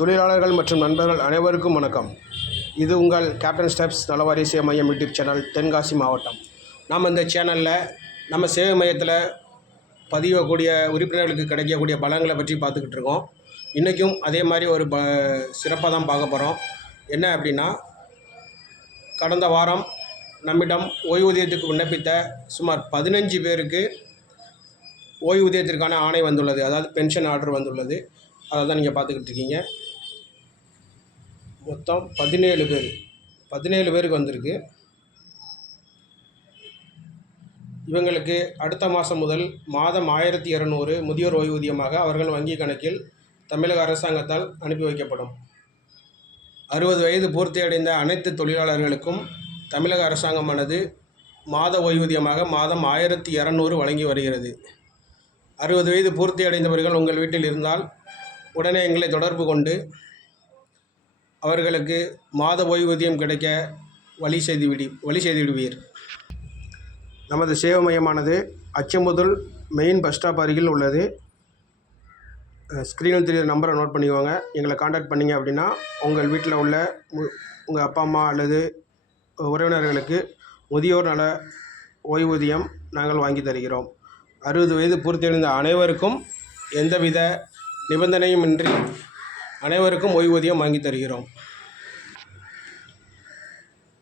தொழிலாளர்கள் மற்றும் நண்பர்கள் அனைவருக்கும் வணக்கம். இது உங்கள் கேப்டன் ஸ்டெப்ஸ் நலவாரிய சேவை மையம் யூடியூப் சேனல், தென்காசி மாவட்டம். நாம் இந்த சேனலில் நம்ம சேவை மையத்தில் பதியக்கூடிய உறுப்பினர்களுக்கு கிடைக்கக்கூடிய பலன்களை பற்றி பார்த்துக்கிட்டு இருக்கோம். இன்றைக்கும் அதே மாதிரி ஒரு சிறப்பாக தான் பார்க்க போகிறோம். என்ன அப்படின்னா, கடந்த வாரம் நம்மிடம் ஓய்வூதியத்துக்கு விண்ணப்பித்த சுமார் 15 பேருக்கு ஓய்வூதியத்திற்கான ஆணை வந்துள்ளது. அதாவது பென்ஷன் ஆர்டர் வந்துள்ளது. அதை தான் நீங்கள் பார்த்துக்கிட்டு இருக்கீங்க. மொத்தம் 17 பேருக்கு வந்திருக்கு. இவங்களுக்கு அடுத்த மாதம் முதல் மாதம் 1200 முதியோர் ஓய்வூதியமாக அவர்கள் வங்கி கணக்கில் தமிழக அரசாங்கத்தால் அனுப்பி வைக்கப்படும். 60 வயது பூர்த்தியடைந்த அனைத்து தொழிலாளர்களுக்கும் தமிழக அரசாங்கமானது மாத ஓய்வூதியமாக மாதம் 1200 வழங்கி வருகிறது. 60 வயது பூர்த்தியடைந்தவர்கள் உங்கள் வீட்டில் இருந்தால் உடனே எங்களை தொடர்பு கொண்டு அவர்களுக்கு மாத ஓய்வூதியம் கிடைக்க வழி செய்து விடுவீர். நமது சேவை மையமானது அச்சம்புதூர் மெயின் பஸ் ஸ்டாப் அருகில் உள்ளது. ஸ்க்ரீனில் தெரிகிற நம்பரை நோட் பண்ணிக்கோங்க. எங்களை காண்டாக்ட் பண்ணிங்க அப்படின்னா உங்கள் வீட்டில் உள்ள உங்கள் அப்பா அம்மா அல்லது உறவினர்களுக்கு முதியோர் நல ஓய்வூதியம் நாங்கள் வாங்கி தருகிறோம். 60 வயது பூர்த்தியடைந்த அனைவருக்கும் எந்தவித நிபந்தனையும் இன்றி அனைவருக்கும் ஓய்வூதியம் வாங்கி தருகிறோம்.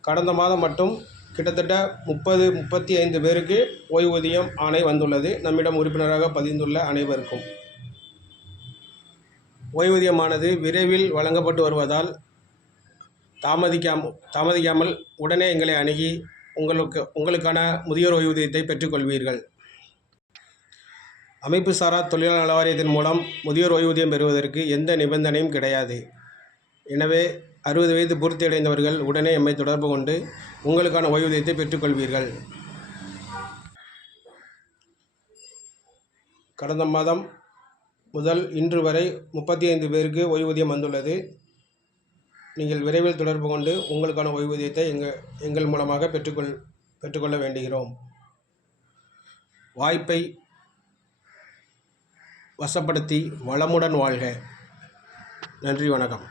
கடந்த மாதம் மட்டும் கிட்டத்தட்ட 35 பேருக்கு ஓய்வூதியம் ஆணை வந்துள்ளது. நம்மிடம் உறுப்பினராக பதிந்துள்ள அனைவருக்கும் ஓய்வூதியமானது விரைவில் வழங்கப்பட்டு வருவதால் தாமதிக்காமல் உடனே எங்களை அணுகி உங்களுக்கான முதியோர் ஓய்வூதியத்தை பெற்றுக்கொள்வீர்கள். அமைப்பு சாரா தொழிலாளர் நல வாரியத்தின் மூலம் முதியோர் ஓய்வூதியம் பெறுவதற்கு எந்த நிபந்தனையும் கிடையாது. எனவே 60 வயது பூர்த்தியடைந்தவர்கள் உடனே எம்மை தொடர்பு கொண்டு உங்களுக்கான ஓய்வூதியத்தை பெற்றுக்கொள்வீர்கள். கடந்த மாதம் முதல் இன்று வரை 35 பேருக்கு ஓய்வூதியம் வந்துள்ளது. நீங்கள் விரைவில் தொடர்பு கொண்டு உங்களுக்கான ஓய்வூதியத்தை எங்கள் மூலமாக பெற்றுக்கொள்ள வேண்டுகிறோம். வாய்ப்பை வசப்படுத்தி வளமுடன் வாழ்க. நன்றி, வணக்கம்.